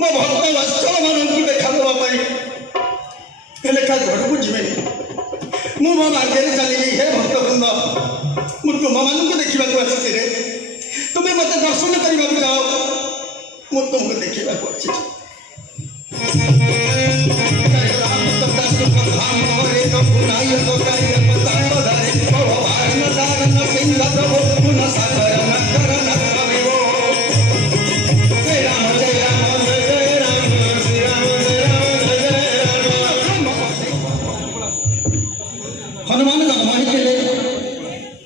मो भक्त वत्सल मानक देखा देवाई हेले का घर को जीवे मु मो भाग्य चली हे भक्तवृंद मु तुम मानक देखा आसी तुम्हें मत दर्शन करने जाओ मु तुमको देखा हनुमान जन्म ही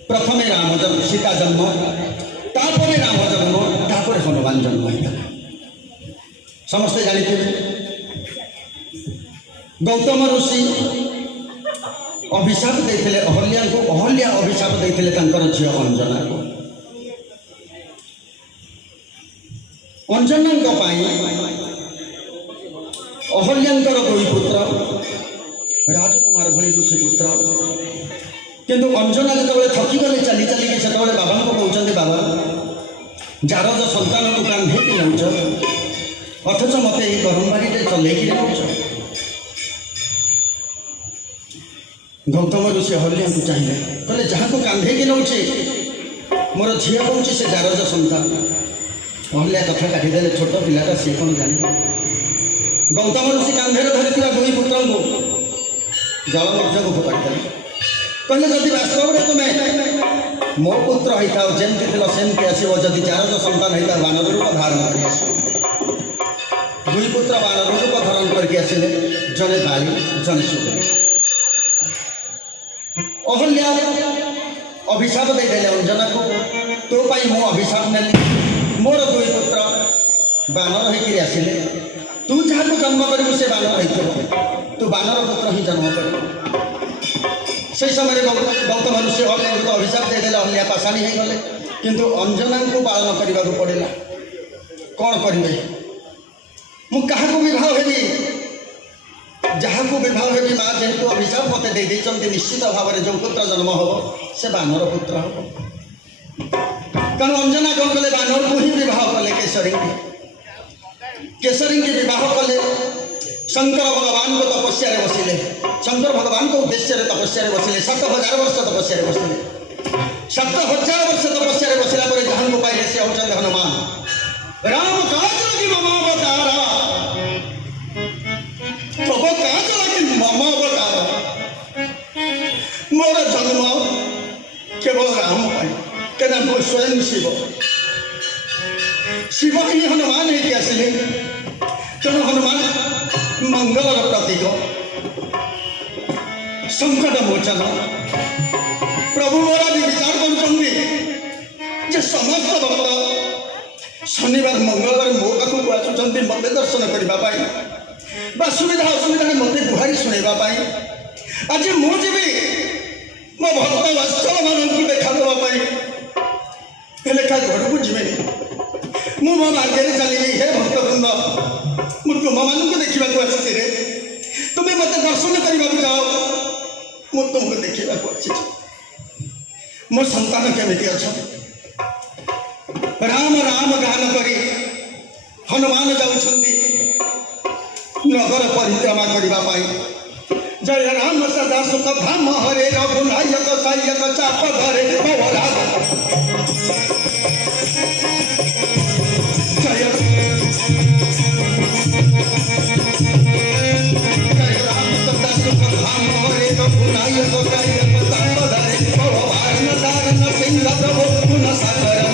प्रथम राम जन्म सीता जन्म तापर राम जन्म तापर हनुमान जन्म ही समस्ते जानते गौतम ऋषि अभिशाप देते अहल्या को अहल्या अभिशाप देते झी अंजना को अंजना अहल्यांकर दुई पुत्र राजकुमार भली ऋषि पुत्र किंतु अंजना जो थकीगले चली चलिकी से बाबा को कहते बाबा जार जो सन्तान को कांधे नौच अथच मत गरमबाड़ी चलैक नौच गौतम ऋषि अहल्या को चाहिए कहले जहाँ को कांधे नौचे मोर झी कौन से जार जो सन्तान अहल्या कथा काटिदे छोट पिलाटा सी कौन जाने गौतम ऋषि कांधे धरी दुई पुत्र को जल मध्य को फोपाड़ी कहले जदि वास्तव में तुम्हें मो पुत्र होता जमती सेमती आसो जदि जार जो सन्तान होता बानर रूप धारण कर दुई पुत्र बानर रूप धारण करके आसिले जने बाली जने सुबे अहल्या अभिशाप देदेले अंजना को तो पाई मो अभिशाप नेली मोर दुई पुत्र बानर होकर आसिले तू जहाँ को जन्म करू से बानर हो तू बानर पुत्र ही जन्म कर से समय गौतम ऋषि अहल्या को अभिशाप देदेले अहल्या पाषाणी हो गले किंतु अंजना को पालन करने को पड़ेगा कौन करेंगे मु क्या बहुत हेबी जहाँ को बहुत हेबी माँ जेहेतु अभिशाप मत दे निश्चित भाव में जो पुत्र जन्म हम से बानर पुत्र हम कारण अंजना कौन कले बानर को ही विवाह कले केशरी की विवाह कले शंकर भगवान को तपस्या बसिले शंकर भगवान को उद्देश्य तपस्या बसिले 7,000 वर्ष तपस्या बसिले 7,000 वर्ष तपस्या बसला जहाँ को पाइले से होते हनुमान राम काज लगी मम अवतार प्रभु काज लगी मम अवतार मोर जन्म केवल राम क्या मो स्वयं शिव शिव ही हनुमान है आसिले तेणु हनुमान मंगल प्रतीक संकट मोचन प्रभु मोर आज विचार कर समस्त भक्त शनिवार मंगलवार मो पाखक आसुँच मत दर्शन करने सुविधा असुविधा मत गुहारी शुणाई आज मुझे मो भक्त वत्सल मानक देखा देवाई हेले का घर को जीवे मु मो भाग्य चली हे भक्तवृंद मु तुम मानक देखा आसी तुम्हें मत दर्शन करने जाओ मु तुमको देखा आसी मो संतान केमिति अच्छा राम राम गान करी हनुमान जाउछंती नगर परिक्रमा करने जय राम सदा सुख धाम हरे रघुनायक सायक चाप धरे जय राम सदा सुख धाम हरे रघुनायक सायक चाप धरे भगवान दारण सिंह प्रभु पुन सागर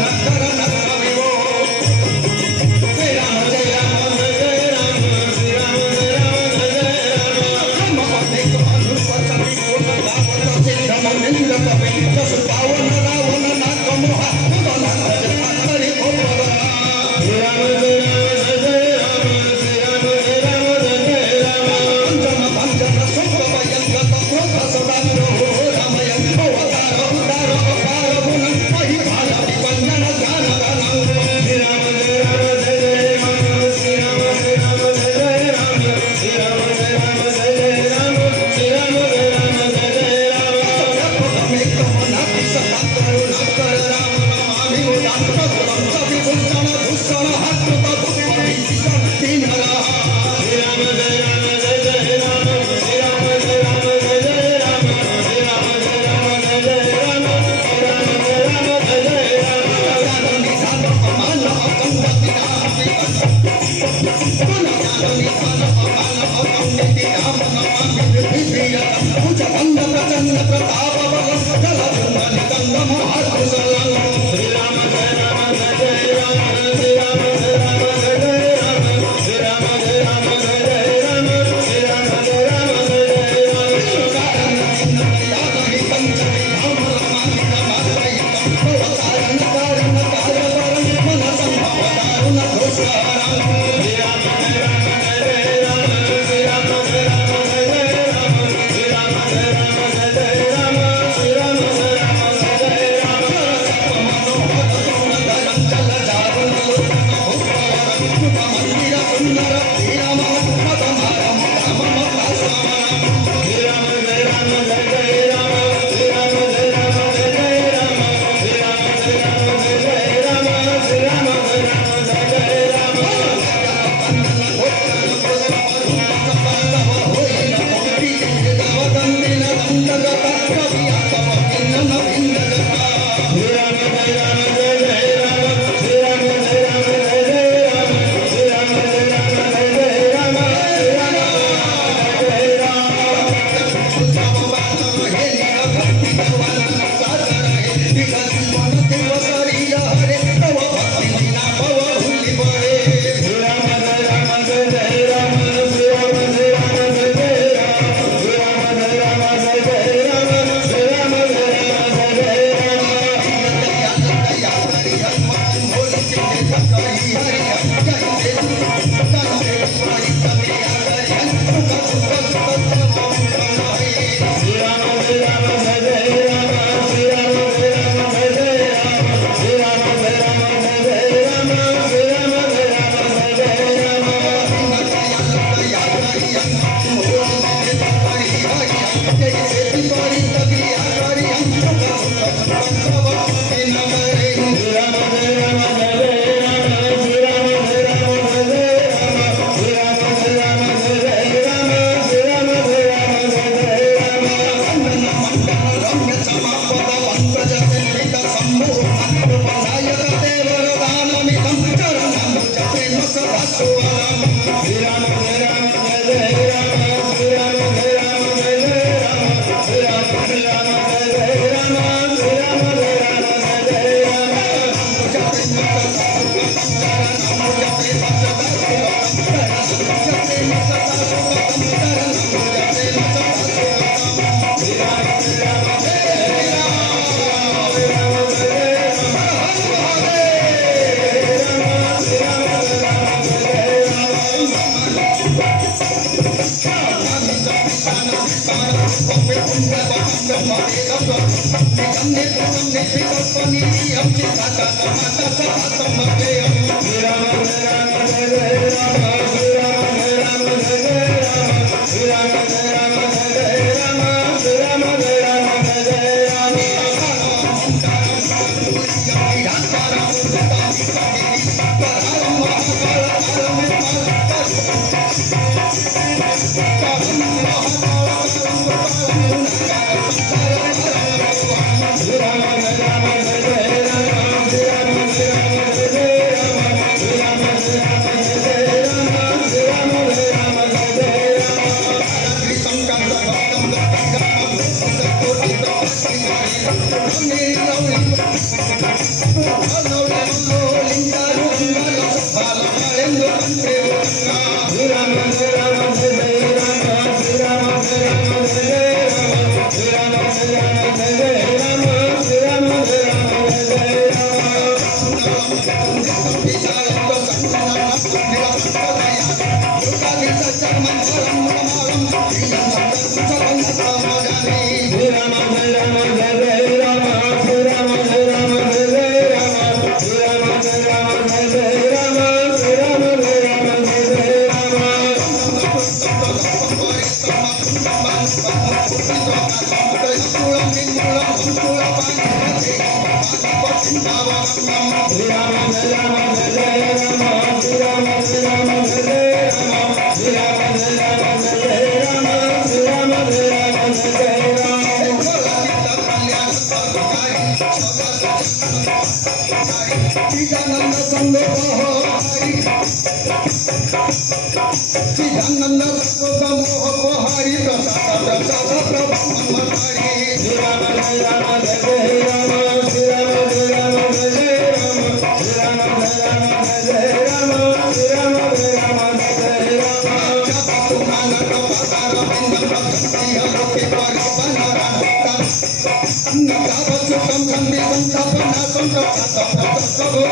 नकावचुकं सन्निसंतापनासं तत्सत्सत्सत्सगो